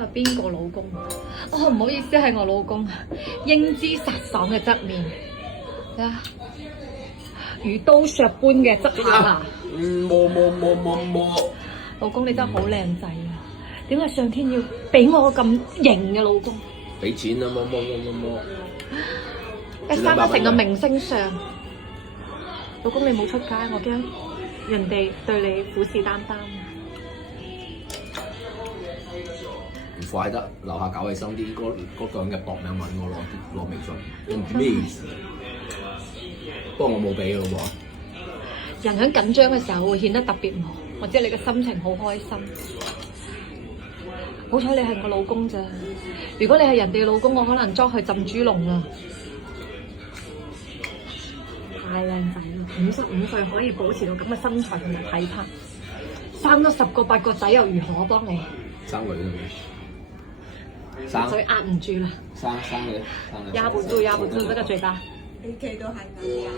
今日邊個老公？哦，唔好意思，係我老公，英姿颯爽嘅側面，睇下如刀削般嘅側下。摸。老公你真係好靚仔啊！點解上天要俾我個咁型嘅老公？俾錢啊！摸。一生得成個明星相。老公你冇出街，我驚人哋對你虎視眈眈。唔怪得樓下搞衞生啲嗰個人嘅搏命問我攞微信，我唔知咩意思。不過我冇俾嘅喎。人喺緊張嘅時候會顯得特別忙，或者你嘅心情好開心。好彩你係我老公咋，如果你係人哋嘅老公，我可能裝去浸豬籠啦。太靚仔啦，55歲可以保持到咁嘅身材同埋體魄，生多10個8個仔又如何？幫你生女生，所以壓唔住啦，生女，壓不住，這個嘴巴。AK 都係咁樣。